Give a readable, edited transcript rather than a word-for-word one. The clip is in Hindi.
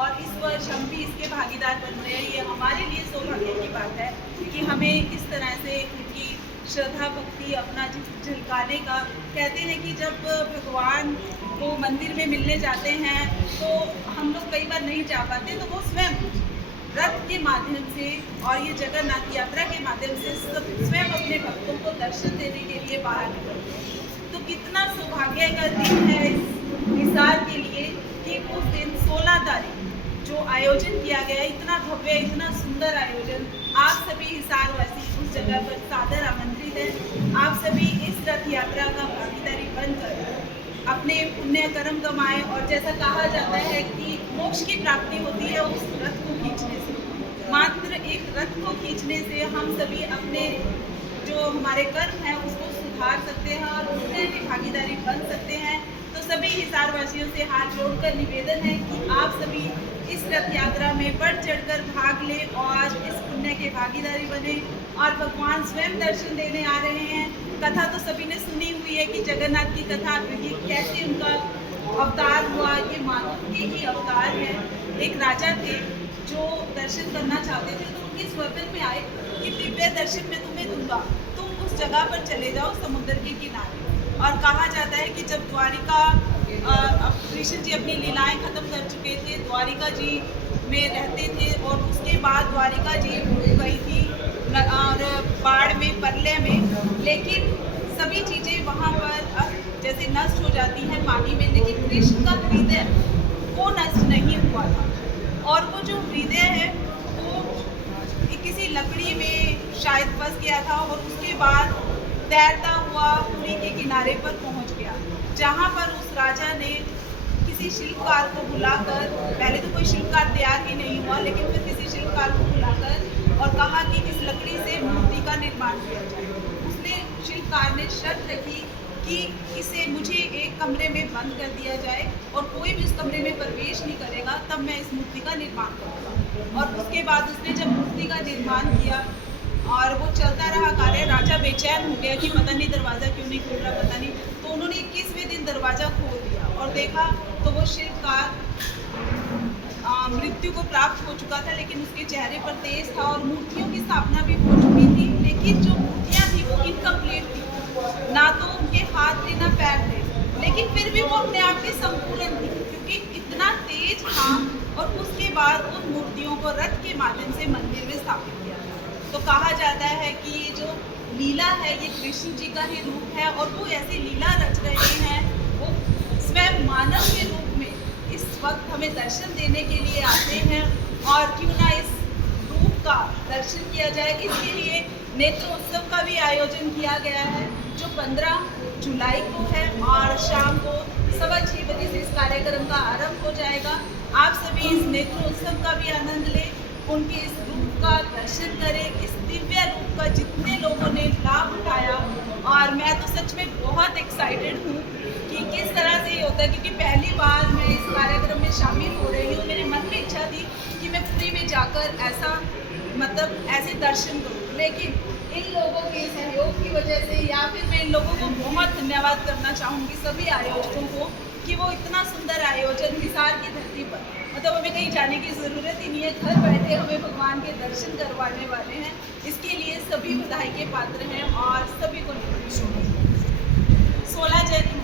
और इस वर्ष हम भी इसके भागीदार बन रहे हैं। ये हमारे लिए सौभाग्य की बात है कि हमें इस तरह से उनकी श्रद्धा भक्ति अपना झलकाने का। कहते हैं कि जब भगवान को मंदिर में मिलने जाते हैं तो हम लोग कई बार नहीं जा पाते, तो वो स्वयं रथ के माध्यम से और ये जगन्नाथ यात्रा के माध्यम से स्वयं अपने भक्तों को दर्शन देने के लिए बाहर निकलते हैं। तो कितना सौभाग्य का दिन है इस हिसार के लिए कि उस दिन 16 तारीख जो आयोजन किया गया, इतना भव्य इतना सुंदर आयोजन, आप सभी हिसारवासी उस जगह पर सादर आमंत्रित हैं। आप सभी इस रथ यात्रा का भागीदारी बनकर अपने पुण्य कर्म कमाएं। और जैसा कहा जाता है कि मोक्ष की प्राप्ति होती है उस रथ को खींचने से। मात्र एक रथ को खींचने से हम सभी अपने जो हमारे कर्म हैं उसको सुधार सकते हैं और उसमें भी भागीदारी बन सकते हैं। तो सभी हिसारवासियों से हाथ जोड़कर निवेदन है कि आप सभी इस रथ यात्रा में बढ़ चढ़कर भाग लें और इस पुण्य के भागीदारी बने। और भगवान स्वयं दर्शन देने आ रहे हैं। कथा तो सभी ने सुनी हुई है कि जगन्नाथ की कथा, ये कैसे उनका अवतार हुआ, ये मानव के ही अवतार है। एक राजा थे जो दर्शन करना चाहते थे, तो उनके स्वप्न में आए कि दिव्य दर्शन मैं तुम्हें दूंगा, तुम उस जगह पर चले जाओ समुद्र के किनारे। और कहा जाता है कि जब द्वारिका कृष्ण जी अपनी लीलाएं खत्म कर चुके थे, द्वारिका जी में रहते थे और उसके बाद द्वारिका जी गई थी और बाढ़ में, प्रलय में, लेकिन सभी चीज़ें वहाँ पर जैसे नष्ट हो जाती हैं पानी में, लेकिन कृष्ण का हृदय वो नष्ट नहीं हुआ था। और वो जो हृदय है वो किसी लकड़ी में शायद फंस गया था और उसके बाद तैरता हुआ पुरी के किनारे पर पहुंच गया, जहां पर उस राजा ने किसी शिल्पकार को बुलाकर, पहले तो कोई शिल्पकार तैयार ही नहीं हुआ, लेकिन फिर किसी शिल्पकार को बुलाकर और कहा कि इस लकड़ी से मूर्ति का निर्माण किया जाए। उसने शिल्पकार ने शर्त रखी कि इसे मुझे एक कमरे में बंद कर दिया जाए और कोई भी उस कमरे में प्रवेश नहीं करेगा, तब मैं इस मूर्ति का निर्माण करूँगा। और उसके बाद उसने जब मूर्ति का निर्माण किया और वो चलता रहा कार्य, राजा बेचैन हो गया कि पता नहीं दरवाज़ा क्यों नहीं खुल रहा, पता नहीं। तो उन्होंने 21वें दिन दरवाज़ा खोल दिया और देखा तो वो शिल्पकार मृत्यु को प्राप्त हो चुका था, लेकिन उसके चेहरे पर तेज था और मूर्तियों की स्थापना भी हो चुकी थी, लेकिन जो मूर्तियाँ थी वो इनकम्प्लीट थी। ना तो उनके हाथ थे ना पैर थे, लेकिन फिर भी वो अपने आप में संपूर्ण थी, क्योंकि इतना तेज था। और उसके बाद उन मूर्तियों को रथ के माध्यम से मंदिर में स्थापित किया गया। तो कहा जाता है कि ये जो लीला है ये कृष्ण जी का ही रूप है और वो ऐसी लीला रच रहे हैं, वो स्वयं मानव के रूप में इस वक्त हमें दर्शन देने के लिए आते हैं। और क्यों ना इस रूप का दर्शन किया जाए, इसके लिए नेत्रोत्सव का भी आयोजन किया गया है, जो 15 जुलाई को है और शाम को 6:15 बजे से इस कार्यक्रम का आरंभ हो जाएगा। आप सभी इस नेत्रोत्सव का भी आनंद लें, उनके इस रूप का दर्शन करें, इस दिव्य रूप का जितने लोगों ने लाभ उठाया। और मैं तो सच में बहुत एक्साइटेड हूँ कि किस तरह से ये होता है, क्योंकि पहली बार मैं इस कार्यक्रम में शामिल हो रही हूँ। मेरे मन में इच्छा थी कि मैं पुरी में जाकर ऐसे दर्शन करूँ, लेकिन इन लोगों के सहयोग की वजह से, या फिर मैं इन लोगों को बहुत धन्यवाद करना चाहूँगी सभी आयोजकों को कि वो इतना सुंदर आयोजन हिसार की धरती पर, हमें कहीं जाने की ज़रूरत ही नहीं है, घर बैठे हमें भगवान के दर्शन करवाने वाले हैं। इसके लिए सभी बधाई के पात्र हैं और सभी को 16 जनवरी